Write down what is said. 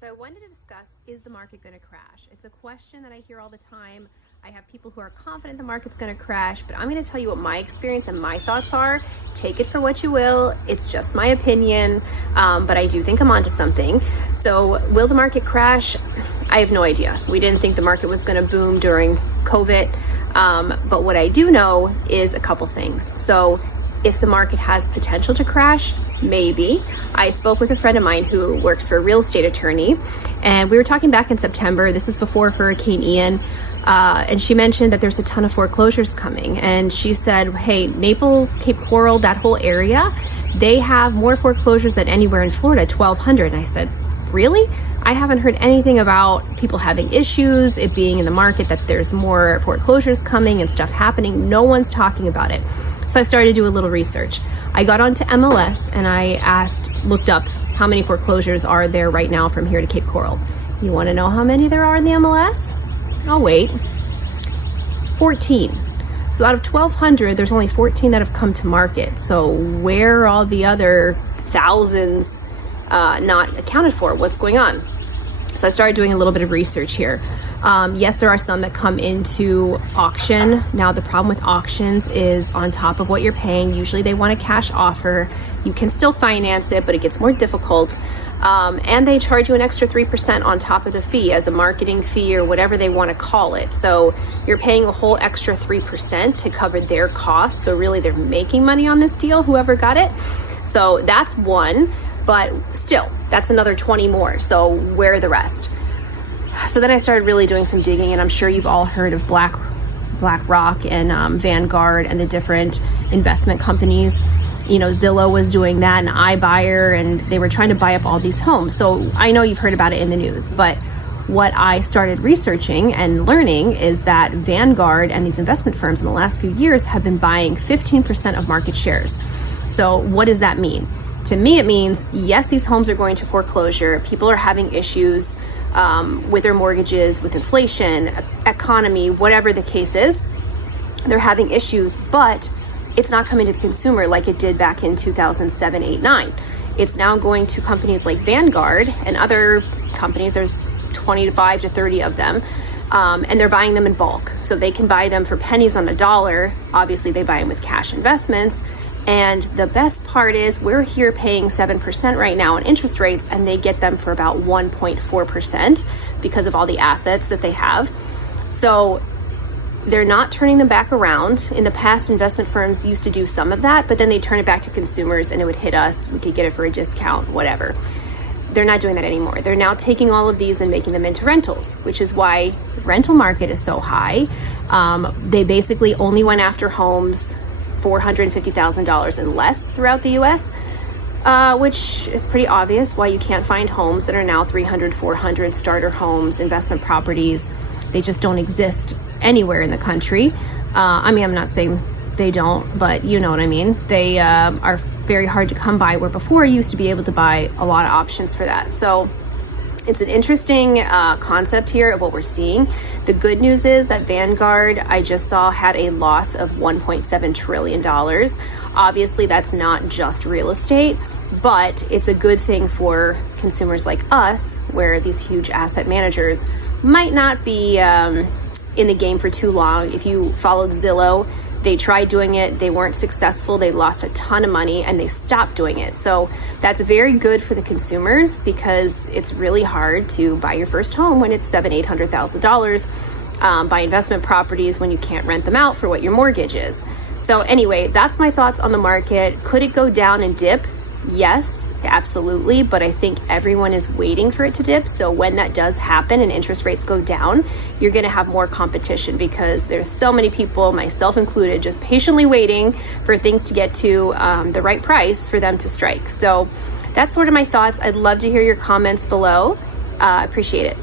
So I wanted to discuss, is the market going to crash? It's a question that I hear all the time. I have people who are confident the market's going to crash, but I'm going to tell you what my experience and my thoughts are. Take it for what you will. It's just my opinion, but I do think I'm onto something. So will the market crash? I have no idea. We didn't think the market was going to boom during COVID, but what I do know is a couple things. So if the market has potential to crash, maybe. I spoke with a friend of mine who works for a real estate attorney, and we were talking back in September. This is before Hurricane Ian. And she mentioned that there's a ton of foreclosures coming. And she said, hey, Naples, Cape Coral, that whole area, they have more foreclosures than anywhere in Florida, 1,200. And I said, really? I haven't heard anything about people having issues, it being in the market, that there's more foreclosures coming and stuff happening. No one's talking about it. So I started to do a little research. I got onto MLS and I looked up how many foreclosures are there right now from here to Cape Coral. You want to know how many there are in the MLS? I'll wait. 14. So out of 1,200, there's only 14 that have come to market. So where are all the other thousands not accounted for? What's going on? So I started doing a little bit of research here. Yes, there are some that come into auction. Now the problem with auctions is on top of what you're paying, usually they want a cash offer. You can still finance it, but it gets more difficult. And they charge you an extra 3% on top of the fee as a marketing fee or whatever they want to call it. So you're paying a whole extra 3% to cover their costs. So really they're making money on this deal, whoever got it. So that's one. But still, that's another 20 more. So where are the rest? So then I started really doing some digging, and I'm sure you've all heard of BlackRock and Vanguard and the different investment companies. You know, Zillow was doing that, and iBuyer, and they were trying to buy up all these homes. So I know you've heard about it in the news, but what I started researching and learning is that Vanguard and these investment firms in the last few years have been buying 15% of market shares. So what does that mean? To me, it means, yes, these homes are going to foreclosure. People are having issues with their mortgages, with inflation, economy, whatever the case is. They're having issues, but it's not coming to the consumer like it did back in 2007, 8, 9. It's now going to companies like Vanguard and other companies. There's 25 to 30 of them. And they're buying them in bulk. So they can buy them for pennies on a dollar. Obviously, they buy them with cash investments. And the best part is we're here paying 7% right now on interest rates, and they get them for about 1.4% because of all the assets that they have. So they're not turning them back around. In the past, investment firms used to do some of that, but then they turn it back to consumers and it would hit us. We could get it for a discount, whatever. They're not doing that anymore. They're now taking all of these and making them into rentals, which is why the rental market is so high. They basically only went after homes $450,000 and less throughout the US, which is pretty obvious why you can't find homes that are now 300, 400 starter homes, investment properties. They just don't exist anywhere in the country. I mean, I'm not saying they don't, but you know what I mean. They are very hard to come by, where before you used to be able to buy a lot of options for that. So it's an interesting concept here of what we're seeing. The good news is that Vanguard, I just saw, had a loss of $1.7 trillion. Obviously, that's not just real estate, but it's a good thing for consumers like us, where these huge asset managers might not be in the game for too long. If you followed Zillow, they tried doing it, they weren't successful, they lost a ton of money, and they stopped doing it. So that's very good for the consumers, because it's really hard to buy your first home when it's $700,000, $800,000, buy investment properties when you can't rent them out for what your mortgage is. So anyway, that's my thoughts on the market. Could it go down and dip? Yes, absolutely. But I think everyone is waiting for it to dip. So when that does happen and interest rates go down, you're going to have more competition, because there's so many people, myself included, just patiently waiting for things to get to the right price for them to strike. So that's sort of my thoughts. I'd love to hear your comments below. I appreciate it.